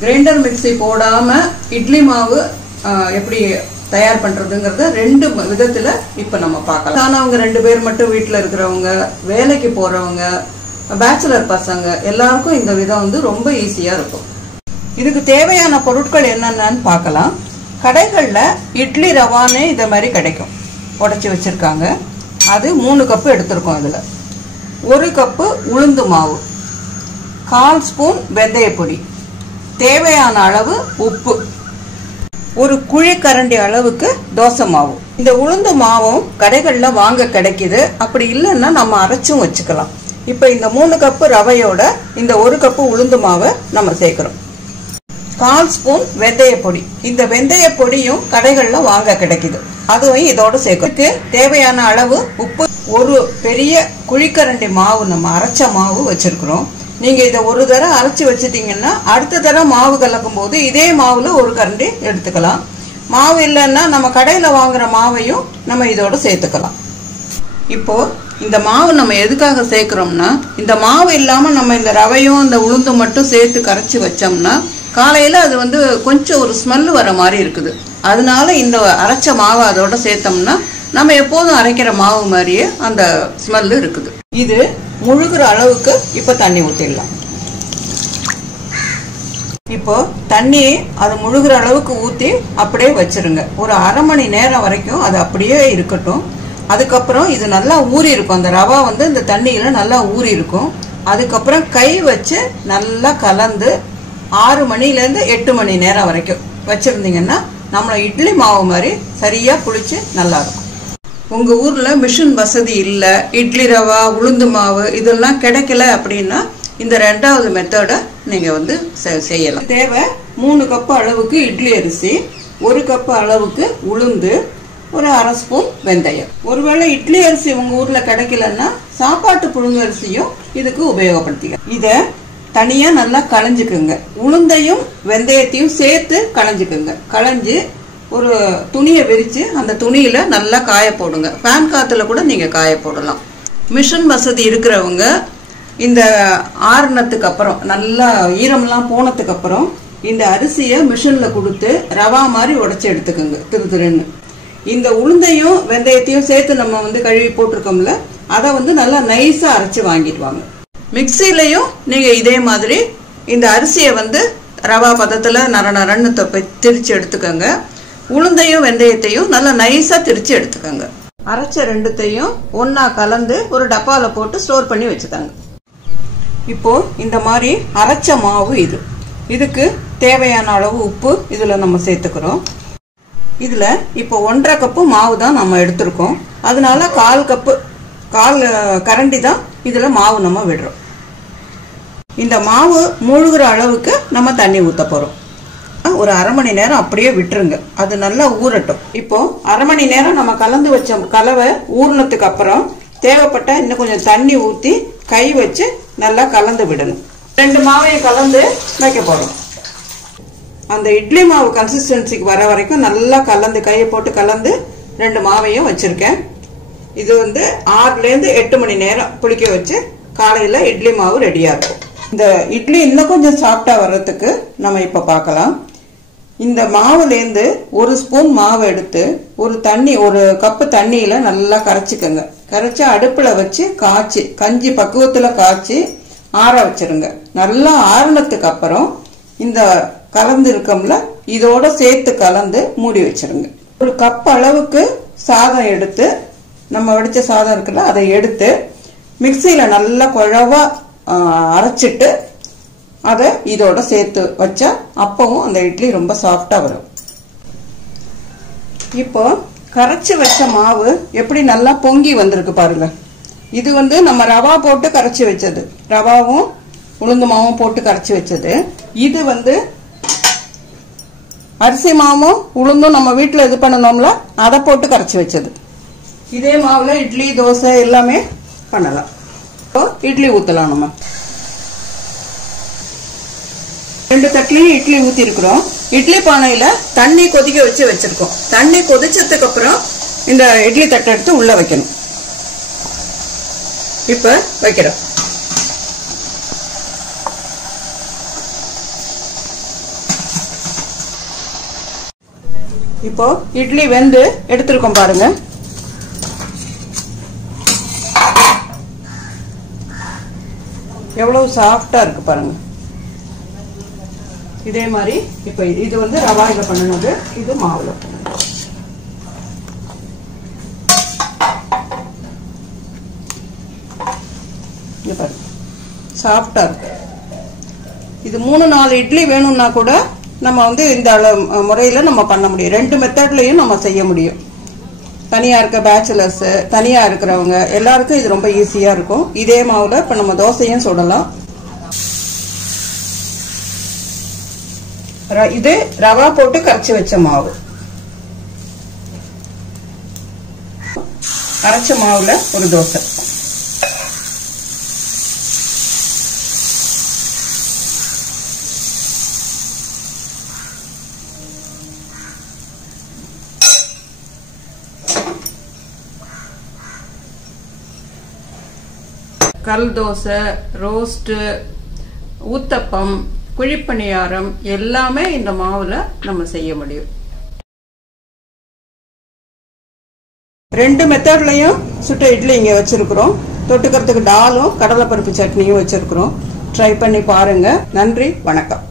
Grinder mixie போடாம இட்லி மாவு எப்படி தயார் பண்றதுங்கறத ரெண்டு விதத்துல இப்ப நம்ம பார்க்கலாம். ஆனவங்க 2 பேர் மட்டும் வீட்ல இருக்கிறவங்க, வேலைக்கு போறவங்க, பேச்சுலர் பசங்க எல்லாருக்கும் இந்த விதம் வந்து ரொம்ப ஈஸியா இருக்கும். இதுக்கு தேவையான பொருட்கள் என்னென்னு பார்க்கலாம். கடைகள்ல இட்லி ரவானே இத மாதிரி கிடைக்கும், உடைச்சு வச்சிருக்காங்க. அது 3 கப்பு எடுத்திருக்கோம். இதுல 1 கப்பு உளுந்து மாவு, 1/4 ஸ்பூன் வெந்தயப்பொடி, தேவையான அளவு உப்பு, ஒரு குழிக்கரண்டி அளவுக்கு தோசை மாவு. இந்த உளுந்து மாவும் கடைகள்ல வாங்க கிடைக்குது. அப்படி இல்லைன்னா நம்ம அரைச்சும் வச்சுக்கலாம். இப்ப இந்த 3 கப்பு ரவையோட இந்த 1 கப்பு உளுந்து மாவை நம்ம சேர்க்கிறோம். 1/4 ஸ்பூன் வெந்தய பொடி. இந்த வெந்தய பொடியும் கடைகள்ல வாங்க கிடைக்குது, அதுவும் இதோட சேர்க்கிறோம். தேவையான அளவு உப்பு, ஒரு பெரிய குழிக்கரண்டி மாவு நம்ம அரைச்ச மாவு வச்சிருக்கிறோம். நீங்க இதை ஒரு தடவை அரைச்சு வச்சிட்டீங்கன்னா அடுத்த தடவை மாவு கலக்கும் போது இதே மாவுல ஒரு கரண்டி எடுத்துக்கலாம். மாவு இல்லைன்னா நம்ம கடையில வாங்குற மாவையும் நம்ம இதோட சேர்த்துக்கலாம். இப்போ இந்த மாவு நம்ம எதுக்காக சேர்க்கிறோம்னா, இந்த மாவு இல்லாம நம்ம இந்த ரவையும் இந்த உளுந்து மட்டும் சேர்த்து கரைச்சி வச்சோம்னா காலையில அது வந்து கொஞ்சம் ஒரு ஸ்மெல் வர மாதிரி இருக்குது. அதனால இந்த அரைச்ச மாவை அதோட சேர்த்தோம்னா நம்ம எப்போதும் அரைக்கிற மாவு மாதிரியே அந்த ஸ்மெல் இருக்குது. இது முழுகிற அளவுக்கு இப்ப தண்ணி ஊற்றிடலாம். இப்போ தண்ணி அது முழுகிற அளவுக்கு ஊற்றி அப்படியே வச்சிருங்க. ஒரு அரை மணி நேரம் வரைக்கும் அது அப்படியே இருக்கட்டும். அதுக்கப்புறம் இது நல்லா ஊறி இருக்கும். அந்த ரவா வந்து இந்த தண்ணியில நல்லா ஊறி இருக்கும். அதுக்கப்புறம் கை வச்சு நல்லா கலந்து 6 மணிலேருந்து 8 மணி நேரம் வரைக்கும் வச்சிருந்தீங்கன்னா நம்மள இட்லி மாவு மாதிரி சரியா புளிச்சு நல்லா இருக்கும். உங்க ஊர்ல மிஷின் வசதி இல்ல, இட்லி ரவா உளுந்து மாவு இதெல்லாம் கிடைக்கல அப்படின்னா இந்த 2வது மெத்தடை நீங்க வந்து செய்யலாம். தேவை 3 கப்பு அளவுக்கு இட்லி அரிசி, 1 கப்பு அளவுக்கு உளுந்து, ஒரு 1/2 ஸ்பூன் வெந்தயம். ஒருவேளை இட்லி அரிசி உங்க ஊர்ல கிடைக்கலன்னா சாப்பாட்டு புழுங்கு அரிசியும் இதுக்கு உபயோகப்படுத்திக்க. இத தனியா நல்லா களைஞ்சுக்குங்க. உளுந்தையும் வெந்தயத்தையும் சேர்த்து களைஞ்சுக்குங்க. களைஞ்சு ஒரு துணியை விரிச்சு அந்த துணியில நல்லா காய போடுங்க. ஃபேன் காத்துல கூட நீங்க காய போடலாம். மிஷின் வசதி இருக்கிறவங்க இந்த ஆறுனத்துக்கு அப்புறம் நல்லா ஈரம்லாம் போனதுக்கு அப்புறம் இந்த அரிசியை மிஷின்ல கொடுத்து ரவா மாதிரி உடைச்சு எடுத்துக்கோங்க திருன்னு. இந்த உளுந்தையும் வெந்தயத்தையும் சேர்த்து நம்ம வந்து கழுவி போட்டிருக்கோம்ல, அதை வந்து நல்லா நைஸா அரைச்சு வாங்கிட்டு வாங்க. மிக்சிலையும் நீங்க இதே மாதிரி இந்த அரிசியை வந்து ரவா பதத்துல நரன்னு திரிச்சு எடுத்துக்கோங்க. உளுந்தையும் வெந்தயத்தையும் நல்லா நைஸா திரிச்சு எடுத்துக்கோங்க. அரைச்ச ரெண்டுத்தையும் ஒன்னா கலந்து ஒரு டப்பால போட்டு ஸ்டோர் பண்ணி வச்சுக்கோங்க. இப்போ இந்த மாதிரி அரைச்ச மாவு இது. இதுக்கு தேவையான அளவு உப்பு இதுல நம்ம சேர்த்துக்கிறோம். இதுல இப்போ 1/2 கப்பு மாவு தான் நம்ம எடுத்திருக்கோம். அதனால 1/4 கரண்டி தான் இதுல மாவு நம்ம விடுறோம். இந்த மாவு மூழ்கிற அளவுக்கு நம்ம தண்ணி ஊத்த போறோம். ஒரு அரை மணி நேரம் அப்படியே விட்டுருங்க, அது நல்லா ஊறட்டும். இப்போ அரை மணி நேரம் நம்ம கலந்து வச்ச கலவை ஊறினதுக்கு அப்புறம் தேவைப்பட்ட இன்னும் கொஞ்சம் தண்ணி ஊத்தி கை வச்சு நல்லா கலந்து விடணும். 2 மாவையும் கலந்து வைக்க போறோம். அந்த இட்லி மாவு கன்சிஸ்டன்சிக்கு வர வரைக்கும் நல்லா கலந்து கையை போட்டு கலந்து 2 மாவையும் வச்சிருக்கேன். இது வந்து 6லேருந்து 8 மணி நேரம் புளிக்க வச்சு காலையில இட்லி மாவு ரெடியா இருக்கும். இந்த இட்லி இன்னும் கொஞ்சம் சாஃப்டா வர்றதுக்கு நம்ம இப்ப பார்க்கலாம். இந்த மாவுலேருந்து 1 ஸ்பூன் மாவு எடுத்து ஒரு கப்பு தண்ணியில நல்லா கரைச்சிக்கோங்க. கரைச்சி அடுப்புல வச்சு காய்ச்சி கஞ்சி பக்குவத்துல காய்ச்சி ஆற வச்சிருங்க. நல்லா ஆறுனதுக்கு அப்புறம் இந்த கலந்து இருக்கோம்ல இதோட சேர்த்து கலந்து மூடி வச்சிருங்க. ஒரு கப் அளவுக்கு சாதம் எடுத்து, நம்ம வடிச்ச சாதம் இருக்குல்ல அதை எடுத்து மிக்சியில நல்லா குழவா அரைச்சிட்டு அதை இதோட சேர்த்து வச்சா அப்பவும் அந்த இட்லி ரொம்ப சாஃப்டா வரும். இப்போ கரைச்சி வச்ச மாவு எப்படி நல்லா பொங்கி வந்திருக்கு பாருங்க. இது வந்து நம்ம ரவா போட்டு கரைச்சி வச்சது, ரவாவும் உளுந்து மாவும் போட்டு கரைச்சி வச்சது. இது வந்து அரிசி மாவும் உளுந்தும் நம்ம வீட்டுல இது பண்ணணும்ல அதை போட்டு கரைச்சி வச்சது. இதே மாவுல இட்லி தோசை எல்லாமே பண்ணலாம். இப்போ இட்லி ஊத்தலாம். நம்ம 2 தட்டிலையும் இட்லி ஊத்தி இருக்கிறோம். இட்லி பானையில தண்ணி கொதிக்க வச்சிருக்கோம். தண்ணி கொதிச்சதுக்கு அப்புறம் இந்த இட்லி தட்டை எடுத்து உள்ள வைக்கணும். இப்ப வைக்கிறோம். இப்போ இட்லி வெந்து எடுத்துருக்கோம் பாருங்க. எவ்வளவு சாஃப்டா இருக்கு பாருங்க. இதே மாதிரி இப்போ இது வந்து ரவாயில பண்ணுனது, இது மாவுல பண்ணுனது. இங்க பாருங்க சாஃப்டா இருக்கு. இது 3-4 இட்லி வேணும்னா கூட நம்ம வந்து இந்த முறையில நம்ம பண்ண முடியும். 2 மெத்தட்லயும் நம்ம செய்ய முடியும். தனியா இருக்க பேச்சுலர்ஸ், தனியா இருக்கிறவங்க எல்லாருக்கும் இது ரொம்ப ஈஸியா இருக்கும். இதே மாவுல இப்ப நம்ம தோசையும் சுடலாம். இது ரவா போட்டு கரைச்சி வச்ச மாவு. அரைச்ச மாவுல ஒரு தோசை. கல் தோசை, ரோஸ்ட், ஊத்தப்பம், குழிப்பணியாரம் எல்லாமே இந்த மாவுல நம்ம செய்ய முடியும். 2 மெத்தட்லயும் சுட்ட இட்லி இங்க வச்சிருக்கிறோம். தொட்டுக்கிறதுக்கு டாலும் கடலை பருப்பு சட்னியும் வச்சிருக்கிறோம். ட்ரை பண்ணி பாருங்க. நன்றி, வணக்கம்.